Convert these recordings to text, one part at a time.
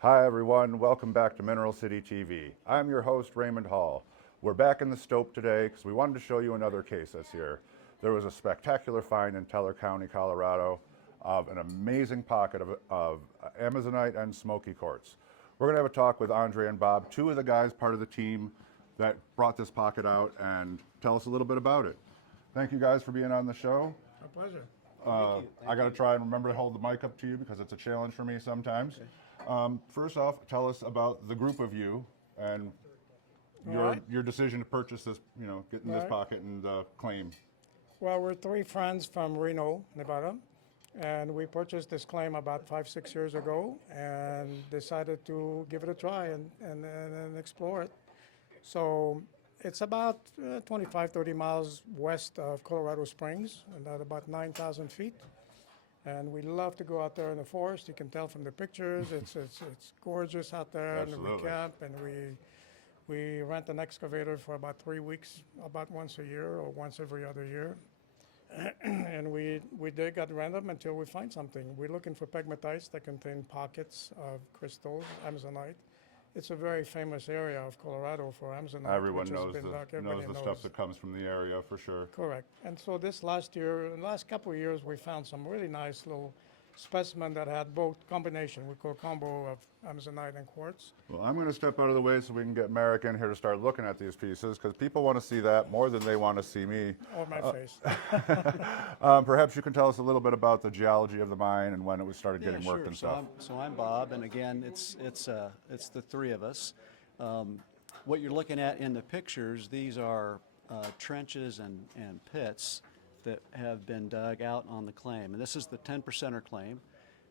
Hi everyone, welcome back to Mineral City TV. I'm your host Raymond Hall. We're back in the Stope today because we wanted to show you another case this year. There was a spectacular find in Teller County, Colorado of an amazing pocket of Amazonite and smoky quartz. We're going to have a talk with Andre and Bob, two of the guys part of the team that brought this pocket out, and tell us a little bit about it. Thank you guys for being on the show. A pleasure. I got to try and remember to hold the mic up to you because it's a challenge for me sometimes. Okay. First off, tell us about the group of you and your decision to purchase this, getting this pocket and claim. Well, we're three friends from Reno, Nevada, and we purchased this claim about 5-6 years ago and decided to give it a try and explore it. So it's about 25-30 miles west of Colorado Springs, and at about 9,000 feet. And we love to go out there in the forest. You can tell from the pictures, it's gorgeous out there. Absolutely. And we camp, and we rent an excavator for about 3 weeks, about once a year or once every other year. And we dig at random until we find something. We're looking for pegmatites that contain pockets of crystals, Amazonite. It's a very famous area of Colorado for Amazonite. Everyone knows the stuff that comes from the area for sure. Correct. And so this last couple of years, we found some really nice little specimen that had both combination, we call combo of Amazonite and quartz. Well, I'm going to step out of the way so we can get Merrick in here to start looking at these pieces, because people want to see that more than they want to see me. Or my face. Perhaps you can tell us a little bit about the geology of the mine and when it was started getting worked and stuff. So I'm Bob, and again, it's the three of us. What you're looking at in the pictures, these are trenches and pits that have been dug out on the claim. And this is the 10%er claim.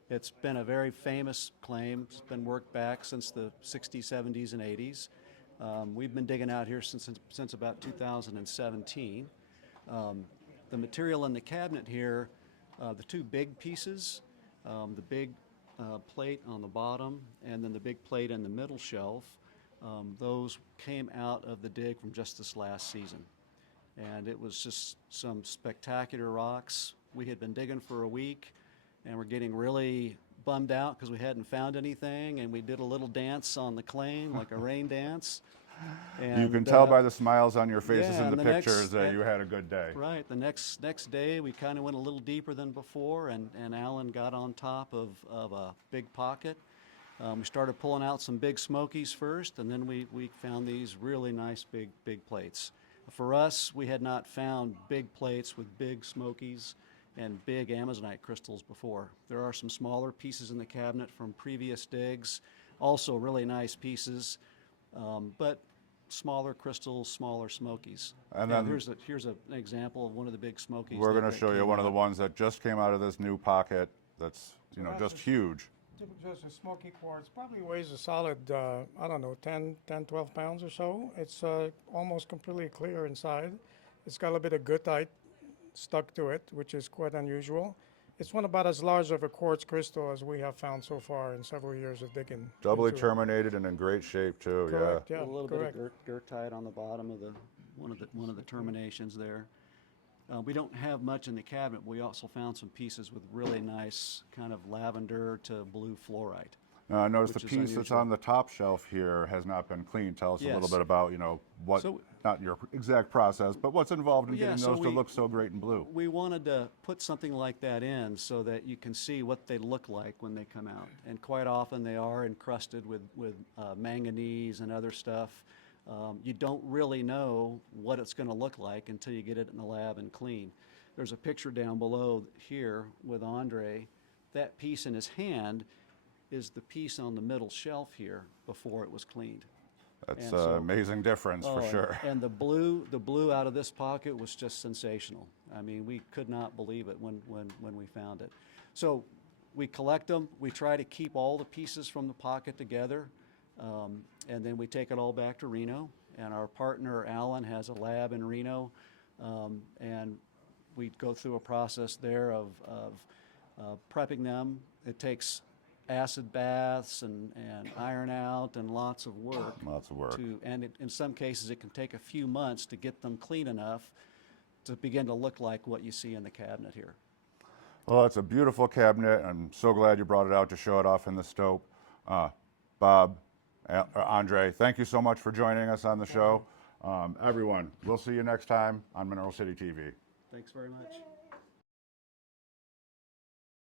It's been a very famous claim. It's been worked back since the 60s, 70s, and 80s. We've been digging out here since about 2017. The material in the cabinet here, the two big pieces, the big plate on the bottom and then the big plate in the middle shelf, those came out of the dig from just this last season. And it was just some spectacular rocks. We had been digging for a week, and we're getting really bummed out because we hadn't found anything, and we did a little dance on the claim, like a rain dance. And, you can tell by the smiles on your faces in the pictures that you had a good day. Right. The next day, we kind of went a little deeper than before, and Alan got on top of a big pocket. We started pulling out some big smokies first, and then we found these really nice big plates. For us, we had not found big plates with big smokies and big Amazonite crystals before. There are some smaller pieces in the cabinet from previous digs, also really nice pieces, but smaller crystals, smaller smokies. And then here's an example of one of the big smokies. We're going to show you one of the ones that just came out of this new pocket that's just huge. Just a smoky quartz, probably weighs a solid, 10-12 pounds or so. It's almost completely clear inside. It's got a bit of goethite stuck to it, which is quite unusual. It's one about as large of a quartz crystal as we have found so far in several years of digging. Doubly terminated and in great shape too. Correct, yeah. A little bit of goethite on the bottom of one of the terminations there. We don't have much in the cabinet, but we also found some pieces with really nice kind of lavender to blue fluorite. Now, I noticed the piece that's on the top shelf here has not been cleaned. Tell us a little bit about, not your exact process, but what's involved in getting those to look so great in blue. We wanted to put something like that in so that you can see what they look like when they come out. And quite often they are encrusted with manganese and other stuff. You don't really know what it's going to look like until you get it in the lab and clean. There's a picture down below here with Andre. That piece in his hand is the piece on the middle shelf here before it was cleaned. That's an amazing difference for sure. And the blue out of this pocket was just sensational. I mean, we could not believe it when we found it. So we collect them. We try to keep all the pieces from the pocket together. And then we take it all back to Reno, and our partner Alan has a lab in Reno, and we go through a process there of prepping them. It takes acid baths and iron out and lots of work. Lots of work. In some cases it can take a few months to get them clean enough to begin to look like what you see in the cabinet here. Well, it's a beautiful cabinet. I'm so glad you brought it out to show it off in the Stope. Bob, Andre, thank you so much for joining us on the show. Everyone, we'll see you next time on Mineral City TV. Thanks very much.